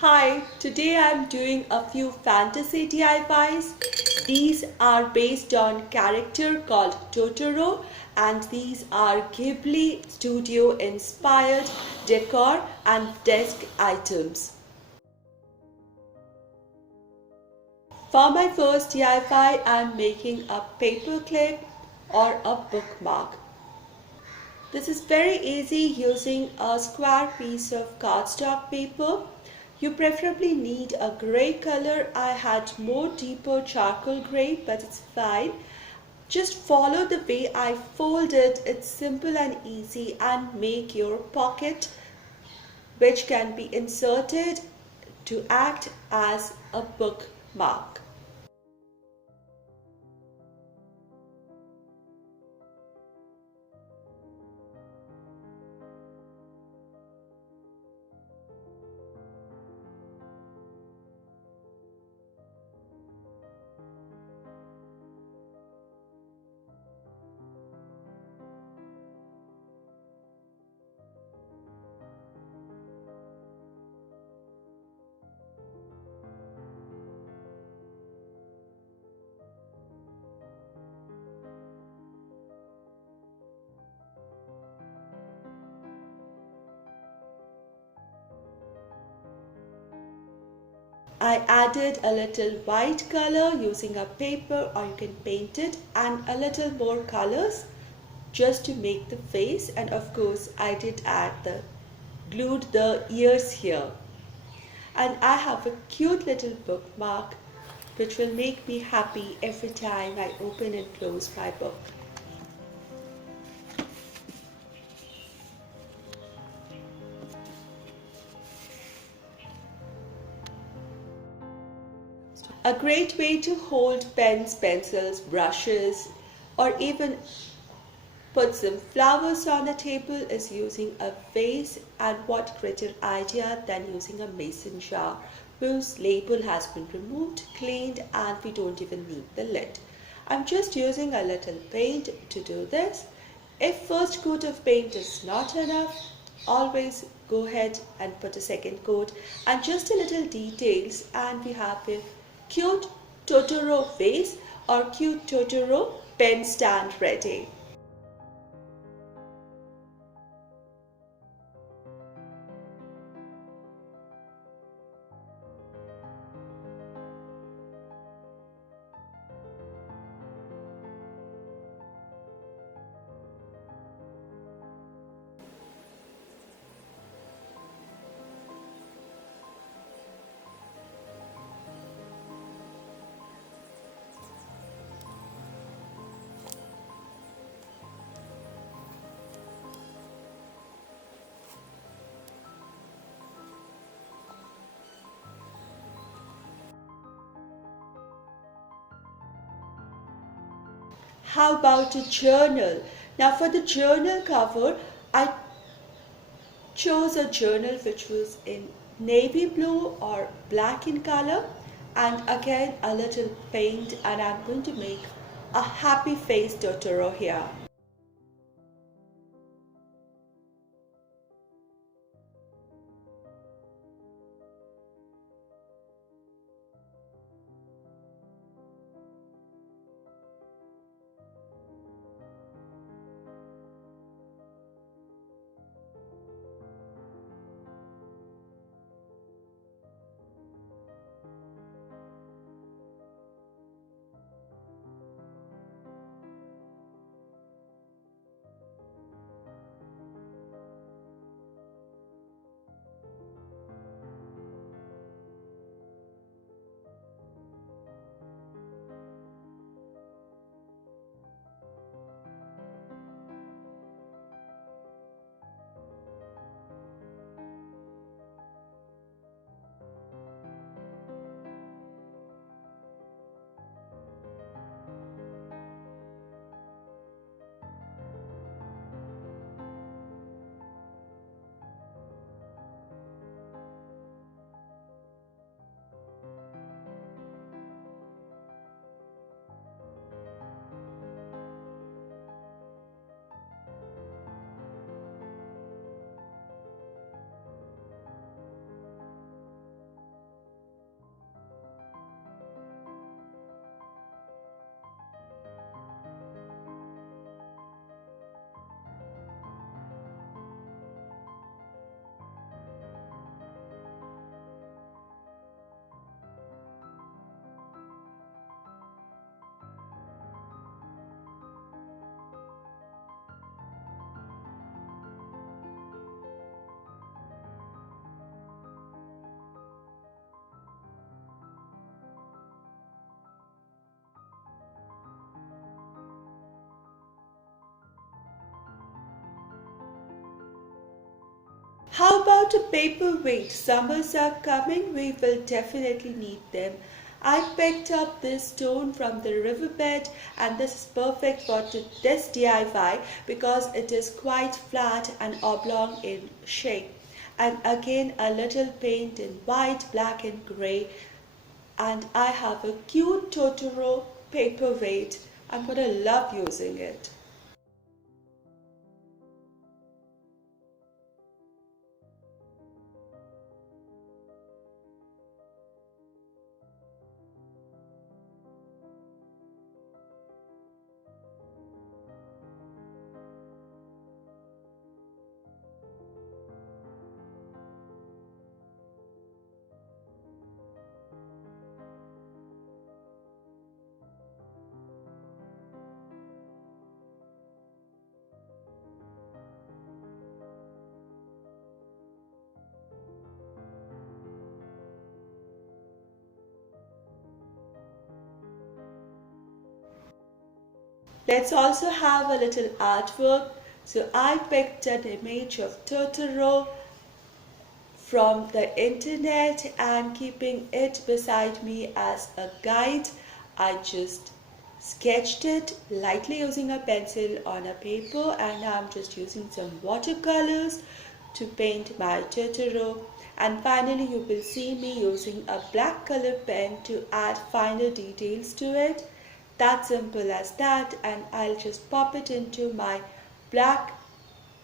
Hi, today I'm doing a few fantasy DIYs. These are based on character called Totoro, and these are Ghibli studio inspired decor and desk items. For my first DIY, I'm making a paper clip or a bookmark. This is very easy using a square piece of cardstock paper. You preferably need a grey color. I had more deeper charcoal grey, but it's fine. Just follow the way I fold it. It's simple and easy, and make your pocket, which can be inserted to act as a bookmark. I added a little white color using a paper, or you can paint it, and a little more colors just to make the face. And of course I did glued the ears here. And I have a cute little bookmark which will make me happy every time I open and close my book. A great way to hold pens, pencils, brushes, or even put some flowers on the table is using a vase. And what greater idea than using a mason jar whose label has been removed, cleaned, and we don't even need the lid. I'm just using a little paint to do this. If first coat of paint is not enough, always go ahead and put a second coat, and just a little details, and we have a cute Totoro vase or cute Totoro pen stand ready. How about a journal? Now for the journal cover, I chose a journal which was in navy blue or black in color, and again a little paint, and I'm going to make a happy face Totoro here. How about a paperweight? Summers are coming, we will definitely need them. I picked up this stone from the riverbed, and this is perfect for this DIY because it is quite flat and oblong in shape. And again, a little paint in white, black and grey. And I have a cute Totoro paperweight. I'm gonna love using it. Let's also have a little artwork. So I picked an image of Totoro from the internet and keeping it beside me as a guide, I just sketched it lightly using a pencil on a paper, and I'm just using some watercolors to paint my Totoro. And finally you will see me using a black color pen to add finer details to it. That simple as that, and I'll just pop it into my black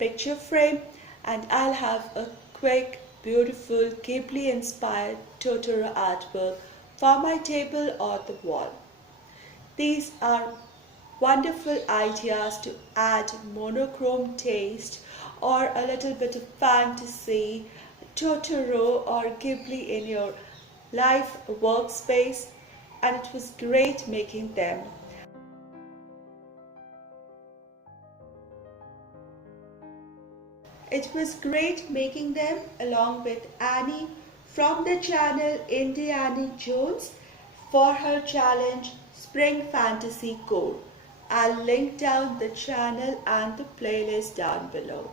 picture frame, and I'll have a quick, beautiful Ghibli inspired Totoro artwork for my table or the wall. These are wonderful ideas to add monochrome taste or a little bit of fantasy, Totoro or Ghibli in your life workspace, and it was great making them. It was great making them along with Annie from the channel Indiana Jones for her challenge Spring Fantasy Core. I'll link down the channel and the playlist down below.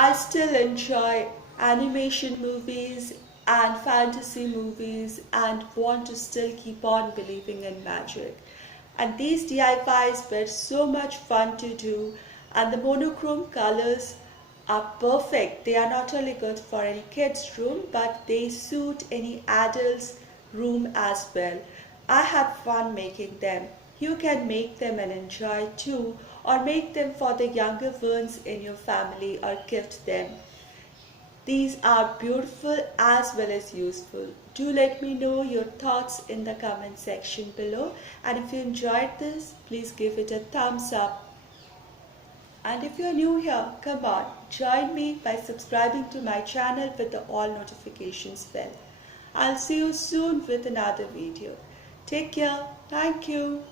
I still enjoy animation movies and fantasy movies and want to still keep on believing in magic. And these DIYs were so much fun to do, and the monochrome colors are perfect. They are not only good for any kid's room, but they suit any adult's room as well. I had fun making them. You can make them and enjoy too, or make them for the younger ones in your family or gift them. These are beautiful as well as useful. Do let me know your thoughts in the comment section below, and if you enjoyed this, please give it a thumbs up. And if you're new here, come on, join me by subscribing to my channel with the all notifications bell. I'll see you soon with another video. Take care. Thank you.